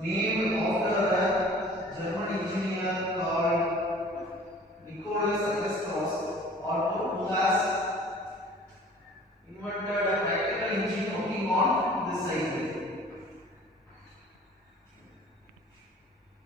named after a German engineer called Nicholas Otto, who has invented a practical engine working on this cycle.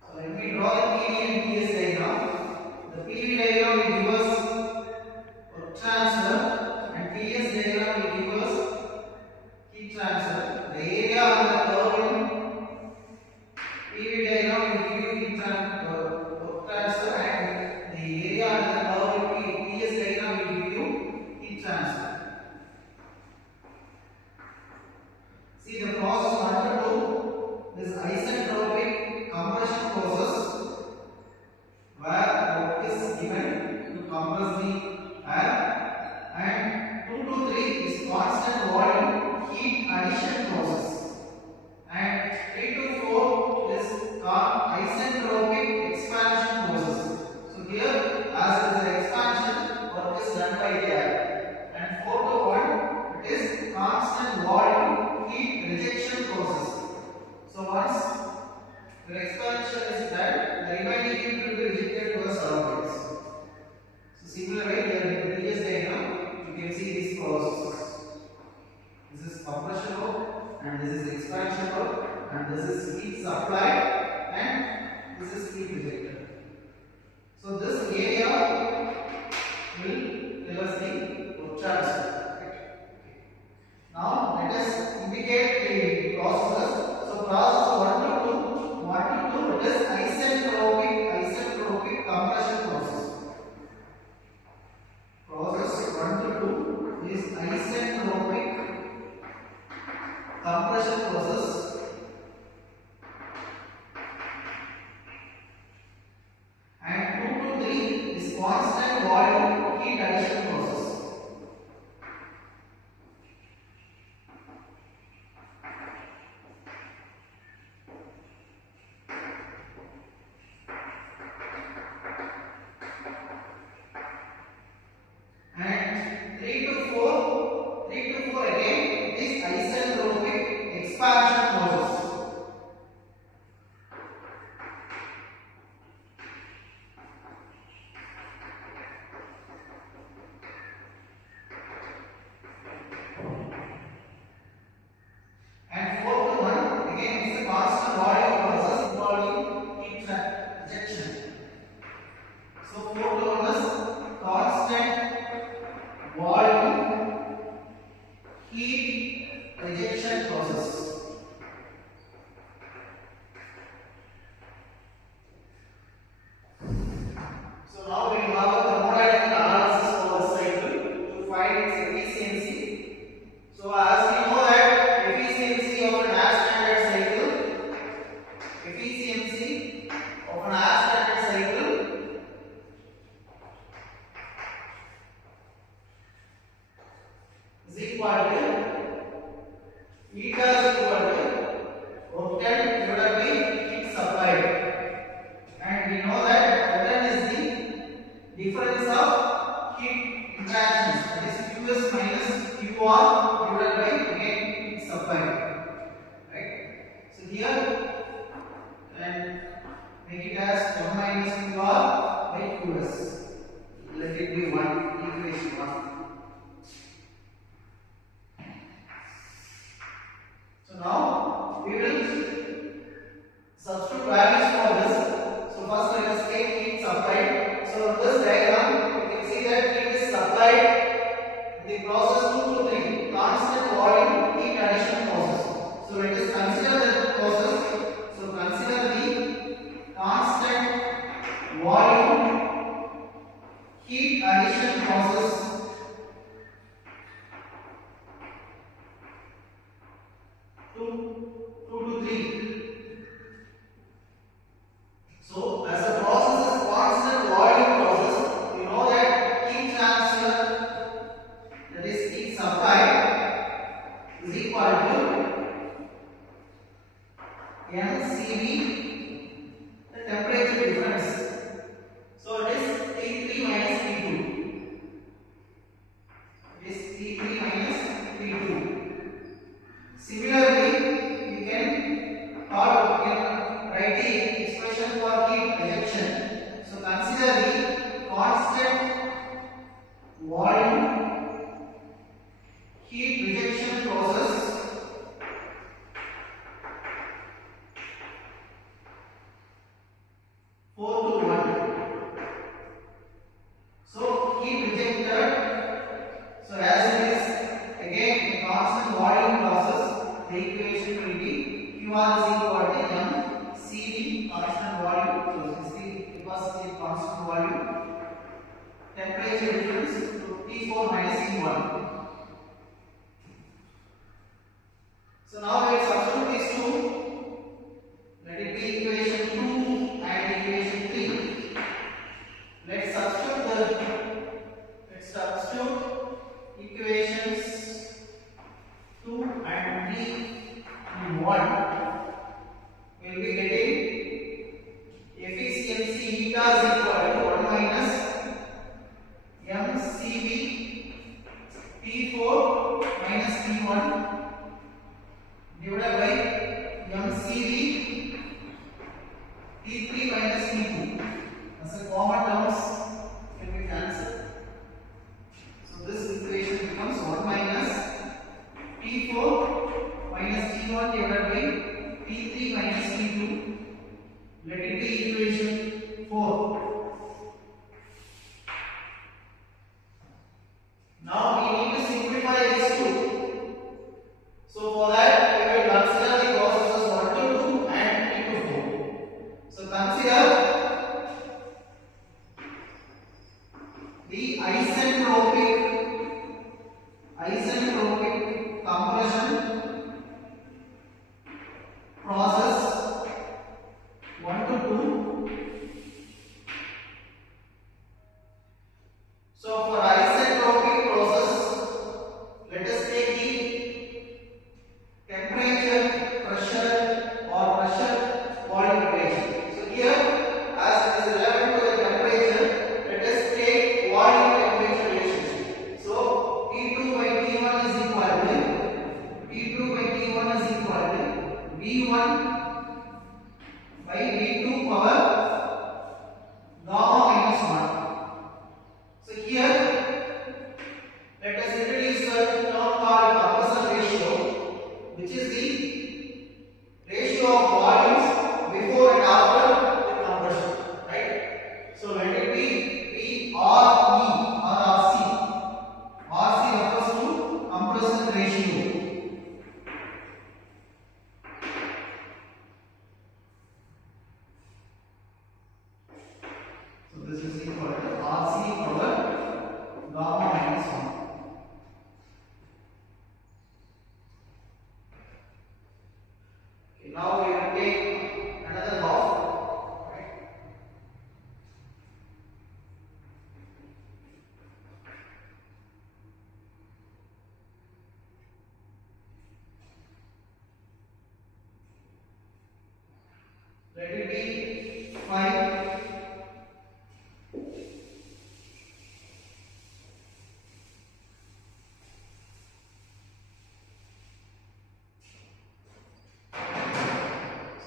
So let me draw the PV and TS diagram. The PV diagram will give us work transfer and TS diagram will give us heat transfer. The area on the curve in PV diagram will give you heat transfer and the area on the curve in TS diagram will give you heat transfer. See the process 1 to 2, this isentropic compression process where work is given to compress the air, and 2 to 3 is constant volume heat addition process, and 3 to 4 is isentropic expansion process. So here as it is an expansion, work is done by the air, and 4 to 1 it is constant volume heat rejection process. So once the expansion is done, the remaining heat will be rejected to the surroundings. So similar way here in the previous diagram you can see this process. This is compression work and this is expansion work and this is heat supply and this is heat rejected. So this area will tell us the work transfer. Now let us indicate the processes. So process 1 to 2 it is isentropic compression process. Process 1 to 2 is isentropic compression process, and 2 to 3 is constant volume heat addition process. And 3 to 4 again is isentropic expansion process. And 4 to 1 again is a constant volume process involving heat rejection. So 4 to 1 is constant volume heat rejection process. So now we will have a thermodynamic analysis for the cycle to find its efficiency. So as we know that efficiency of an air standard cycle is equal to eta is equal to work done divided by heat supplied, and we know that work done is the difference of heat interactions, that is Qs minus Qr divided by again heat supplied, right? So here and make it as 1 minus Qr by Qs. Let it be 1, equation 1. So now we will substitute values for this. So first let us take heat supplied. So in this diagram you can see that heat is supplied in the process 2 to 3, constant volume heat addition process. So let us consider the process. So consider the constant volume heat addition process. Two to 3. So as a process is constant volume process, you know that heat transfer, that is heat supply, is equal to mCv, the temperature difference. So it is T3 minus T2. It is T3 minus T2. Similarly, we can equal to mCv constant volume. So this is because the constant volume. Temperature difference to T4 minus T1. So now we will substitute these two. Let it be equation 2 and equation 3. Let's substitute equations 2 and 3 in 1. We will be getting efficiency eta is equal to 1 minus mCv T4 minus T1 divided by mCv T3 minus T2. As a common terms can be cancelled. So this equation becomes 1 minus T4 minus T1 divided by T3 minus T2. Let it be equation 4. Now we need to simplify these two. So for that we will consider the processes 1 to 2 and 3 to 4. So consider the isentropic compression process 1 to 2. So for isentropic process, let us take the temperature, pressure or pressure volume relation. So here, as it is relevant to the temperature, let us take volume temperature relationship. So T2 by T1 is equal to V1 by V2 power gamma minus 1. So here let us introduce a term called compression ratio, which is the ratio of volumes before and after the compression, right? So let it be RE or RC. RC refers to compression ratio. So this is equal to RC power gamma minus 1. Okay, now we will take another law. Right? Let it be 5.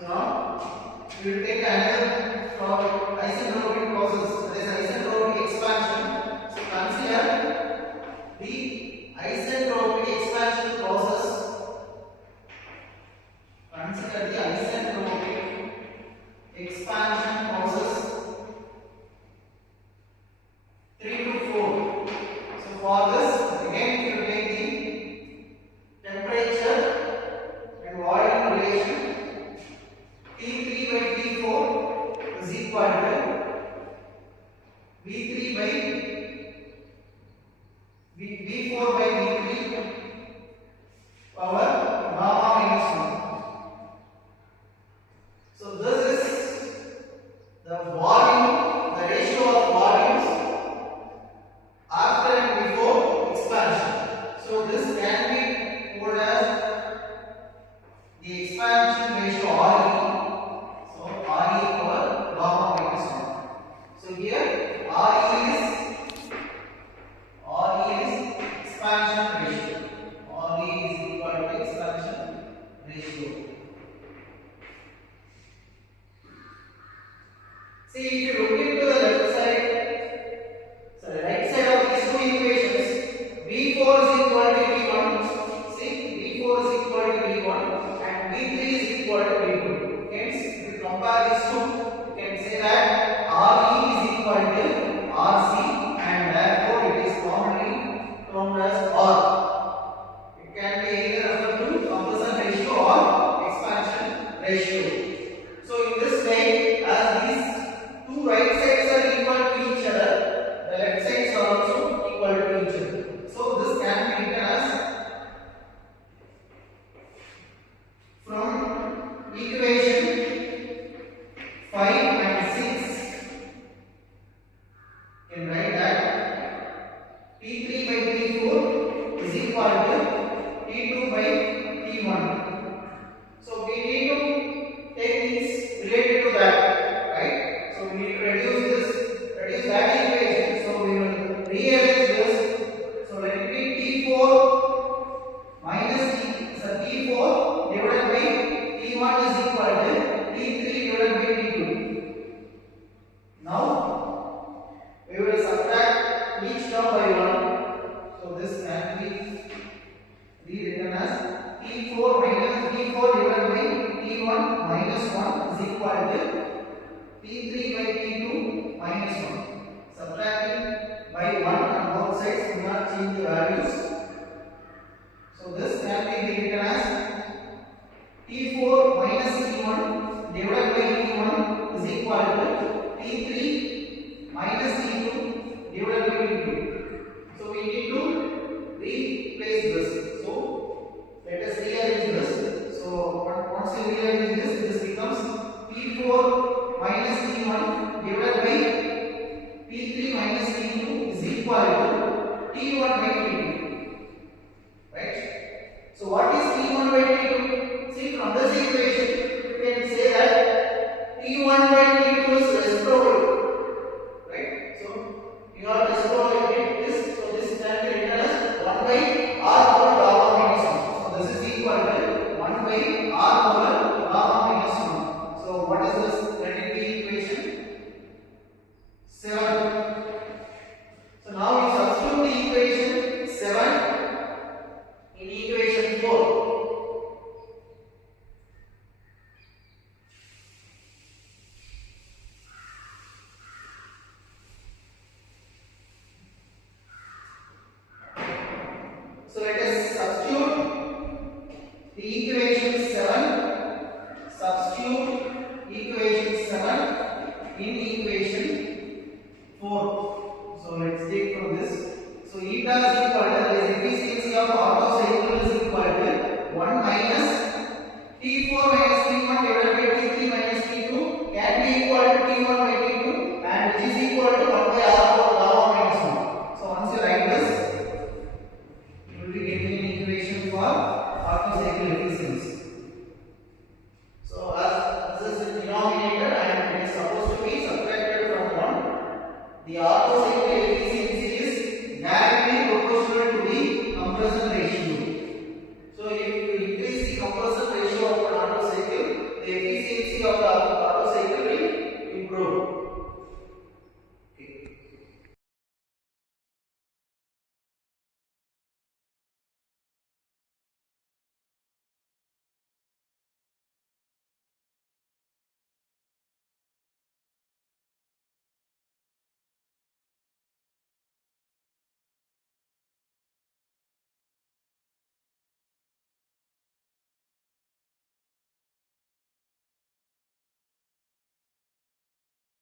So now we will take another isentropic process, that is isentropic expansion. So consider the isentropic expansion process. Consider the isentropic expansion process 3 to 4. So for this, again we will take the temperature and volume relation. T3 by T4 is equal to V3 by V4 by V3 power gamma minus 1. So this is the volume, the ratio of volumes after and before expansion. So this can be called as the expansion ratio RE. So RE power gamma minus 1. So here RE is expansion ratio. RE is equal to expansion ratio. See, if you look into the left side, so the right side of these two equations, V4 is equal to V1. See, V4 is equal to V1 and V3 is equal to V2. Hence, if you compare these two, you can say that RE is equal to RC and therefore it is commonly termed as R. It can be either referred to compression ratio or expansion ratio. 5 and 6. You can write that T3 by T4 is equal to T2 by T1. So we need to take things related to that, right? So we need to reduce that equation. So we will rearrange this. So let it be T4 minus T4 divided by T1 is equal to T3 divided by T2. Now we will subtract each term by 1. So this can be rewritten as T4 minus T4 divided by T1 minus 1 is equal to T3 by T2 minus 1. Subtracting by 1 on both sides, do not change the values. So this can be rewritten as T4 minus T1 divided by T1 is equal to T3 minus T2 divided by T2. So we need to replace this. So let us rearrange this. So once you rearrange this becomes T4 minus T1 divided by T3 minus T2 is equal to T1 by T2. Right? So what is T1 by T2? See, from this equation you can say that T1 by T2 is reciprocal. Right? So you are reciprocating this. So this can be written as 1 by R over gamma minus 1. So this is equal to 1 by R over gamma minus 1. So what is this? Let it be equation 7. So now you substitute the equation 7 in equation 4. So let us substitute the equation 7. Substitute equation 7 in equation 4. So let's take from this. So eta is equal to the efficiency of Otto cycle is equal to 1 minus T4 minus T1 divided by T3 minus T2 can be equal to T1 by T2 and which is equal to 1 by R over gamma minus 1. So once you write this, you will be getting an equation for Otto cycle efficiency. So as this is the denominator and it is supposed to be subtracted from 1, the Otto cycle efficiency is directly proportional to the compression ratio. So if you increase the compression ratio of an Otto cycle, the efficiency of the